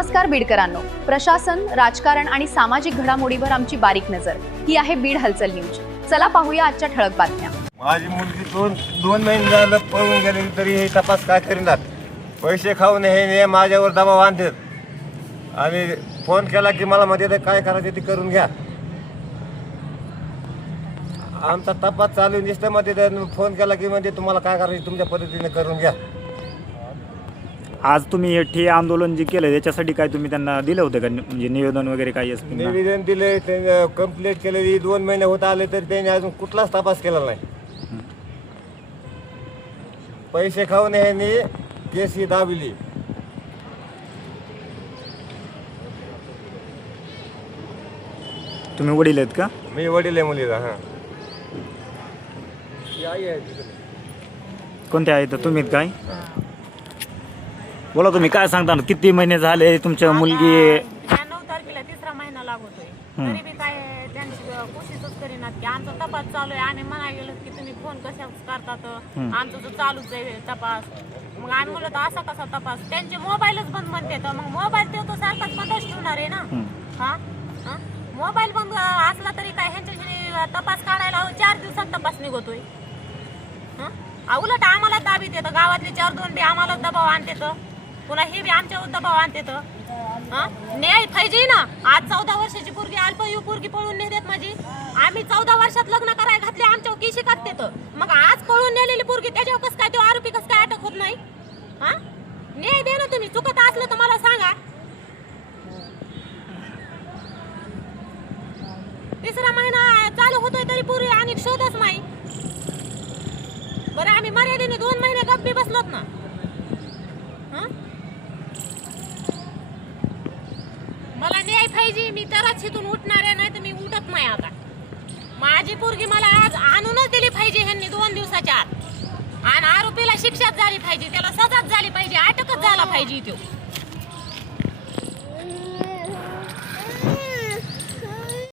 नमस्कार बीडकरांनो, प्रशासन, राजकारण आणि सामाजिक घडामोडीवर आमची बारीक नजर. ही आहे बीड हलचल न्यूज. चला पाहूया आजच्या ठळक बातम्या. माझी मुलगी दोन महिने झालं पळून गेली तरी हे तपास काय करीनात. पैसे खाऊन हे माझ्यावर दबाव आणतात आणि फोन केला की मला मध्ये काय करायचं ते करून घ्या. आमचा तपास चालू नुसतं मध्ये फोन केला की म्हणजे तुम्हाला काय करायचं तुमच्या पद्धतीने करून घ्या. आज तुम्ही हे ठिय्या आंदोलन जे केलं त्याच्यासाठी काय तुम्ही त्यांना दिलं होतं का, म्हणजे निवेदन वगैरे काही असतं? निवेदन दिले, कंप्लेंट केलेली, 2 महिने होत आले तरी त्यांनी अजून कुठलाच तपास केला नाही. पैसे खाऊन ह्यांनी केस ही दाबली. तुम्ही वडील आहेत का? मी वडील आहे मुलीला. हां, आई आहे. कोणते आहेत तुम्ही काय? बोला, तुम्ही काय सांगता ना, किती महिने झाले तुमच्या मुलगी? 9 तारखेला 3रा महिना लागतोय तरी बी काय त्यांची कोशिशच करीनात की आमचा तपास चालू आहे. आणि म्हणाय गेलं की तुम्ही फोन कशा करतात, आमचं तर चालूच आहे तपास. मग आम्ही म्हणलं तर असा कसा तपास, त्यांचे मोबाईलच बंद म्हणते. तर मग मोबाईल तो सारखाच बंदच ठेवणार आहे ना. हा, मोबाईल बंद असला तरी काय ह्यांच्या तपास काढायला 4 दिवसात तपास निघतोय. उलट आम्हाला दाबीत येतं, गावातले 4-2 बी आम्हाला दबाव आणते, तर पुन्हा हे बी आमच्यावर दबाव आणते. तर न्याय पाहिजे ना. आज 14 वर्षाची पोरगी, अल्पवयीन पोरगी पळून नेतात माझी. आम्ही 14 वर्षात लग्न करायला घातले, आमच्यावर केशी काढते. तर मग आज पळून नेलेली पोरगी त्याच्यावर कसं काय तो आरोपी कसं काय अटक होत नाही? न्याय दे ना तुम्ही. चुकत असलं तर मला सांगा. 3रा महिना चालू होतोय तरी पोरी आणि शोधच नाही. बरं, आम्ही मर्यादेने 2 महिने गप्पी बसलोत ना. मला न्याय पाहिजे. मी तरच इथून उठणार आहे, नाही तर मी उठत नाही. आता माझी पोरगी मला आज आणूनच दिली पाहिजे ह्यांनी 2 दिवसाच्या आत. आणि आरोपीला शिक्षाच झाली पाहिजे, त्याला सजाच झाली पाहिजे, अटकच झाला पाहिजे. तो